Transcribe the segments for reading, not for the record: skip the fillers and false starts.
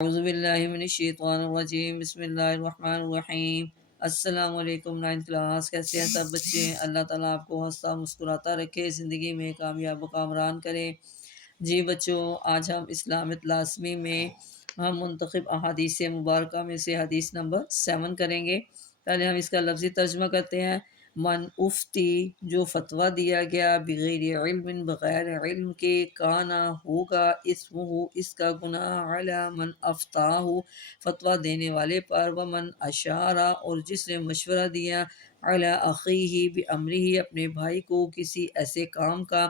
اعوذ باللہ من الشیطان الرجیم، بسم اللہ الرحمن الرحیم۔ السلام علیکم نائنتھ کلاس، کیسے ہیں سب بچے؟ اللہ تعالیٰ آپ کو ہنستا مسکراتا رکھے، زندگی میں کامیاب و کامران کرے۔ جی بچوں، آج ہم اسلامت لازمی میں ہم منتخب احادیث مبارکہ میں سے حدیث نمبر 7 کریں گے۔ پہلے ہم اس کا لفظی ترجمہ کرتے ہیں۔ من افتی، جو فتویٰ دیا گیا، بغیر علم، بغیر علم کے، کانا ہوگا، اسمہ، اس کا گناہ، علی من افتاہ، فتویٰ دینے والے پر، ومن اشارہ، اور جس نے مشورہ دیا، علی اخیہ، بامرہ، اپنے بھائی کو کسی ایسے کام کا،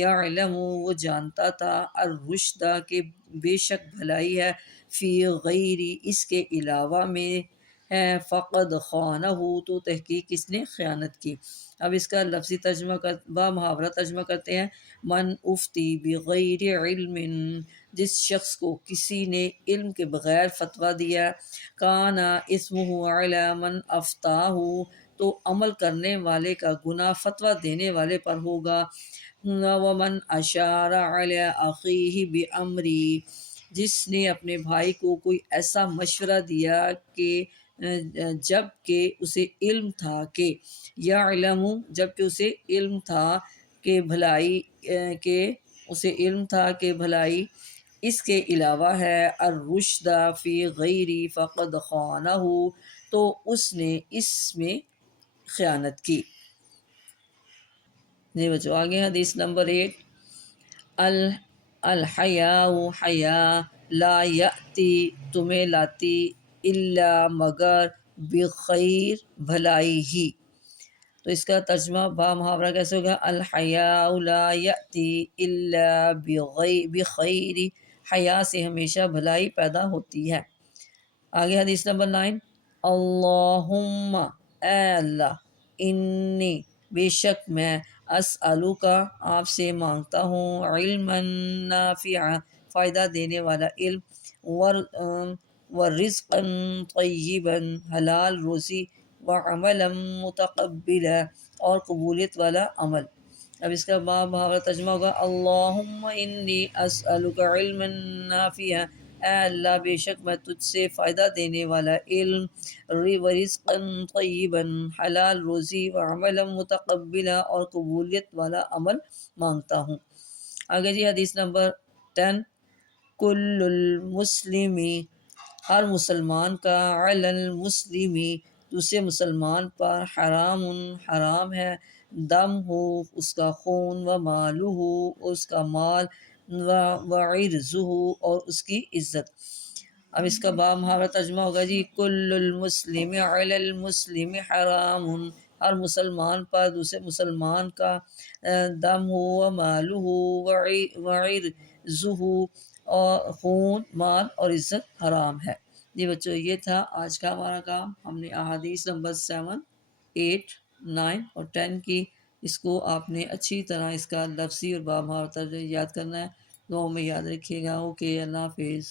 یا علم، وہ جانتا تھا، الرشد، کہ بے شک بھلائی ہے، فی غیر، اس کے علاوہ میں ہے، فقد خانہ، تو تحقیق اس نے خیانت کی۔ اب اس کا لفظی ترجمہ محاورہ ترجمہ کرتے ہیں۔ من افتی بغیر علم، جس شخص کو کسی نے علم کے بغیر فتویٰ دیا، کانا اسمہ علی من افتاہ، تو عمل کرنے والے کا گناہ فتویٰ دینے والے پر ہوگا۔ ومن اشار علی اخیہ بامری، جس نے اپنے بھائی کو کوئی ایسا مشورہ دیا کہ جب کہ اسے علم تھا کہ، یا علم، جب کہ اسے علم تھا کہ بھلائی، کہ اسے علم تھا کہ بھلائی اس کے علاوہ ہے، الرشد فی غیری فقد خانہ، تو اس نے اس میں خیانت کی۔ جی بچوں، آگے حدیث نمبر 8۔ الحیاء، حیا، لا یاتی، تمہیں لاتی، الا، مگر، بخیر، بھلائی ہی۔ تو اس کا ترجمہ محاورہ کیسے ہوگا؟ الحیاء لا یاتی الا بخیر، حیا سے ہمیشہ بھلائی پیدا ہوتی ہے۔ آگے حدیث نمبر 9۔ اللہم، اے اللہ، انی، بے شک میں، اسألوک، آپ سے مانگتا ہوں، علما نافعا، فائدہ دینے والا علم، ورزقا طیبا، حلال روزی، وعملا متقبلا، اور قبولیت والا عمل۔ اب اس کا محاورہ ترجمہ ہوگا۔ اللہم انی اسألک علما نافعا، اے اللہ، بے شک میں تجھ سے فائدہ دینے والا علم، ورزقا طیبا، حلال روزی، وعملا متقبلا، اور قبولیت والا عمل مانگتا ہوں۔ آگے جی حدیث نمبر 10۔ کل المسلم، ہر مسلمان کا، علی المسلم، دوسرے مسلمان پر، حرام، حرام ہے، دم ہو، اس کا خون، و مالہ، اس کا مال، وعرضہ، اور اس کی عزت۔ اب اس کا محاورہ ترجمہ ہوگا جی۔ کل المسلم علی المسلم حرام، ہر مسلمان پر دوسرے مسلمان کا دم ہو، و مالہ، وعرضہ، اور خون، مال اور عزت حرام ہے۔ جی بچوں، یہ تھا آج کا ہمارا کام۔ ہم نے احادیث نمبر 7، 8، 9 اور 10 کی۔ اس کو آپ نے اچھی طرح اس کا لفظی اور محاورہ ترجمہ یاد کرنا ہے۔ دعاؤں میں یاد رکھیے گا۔ اوکے، اللہ حافظ۔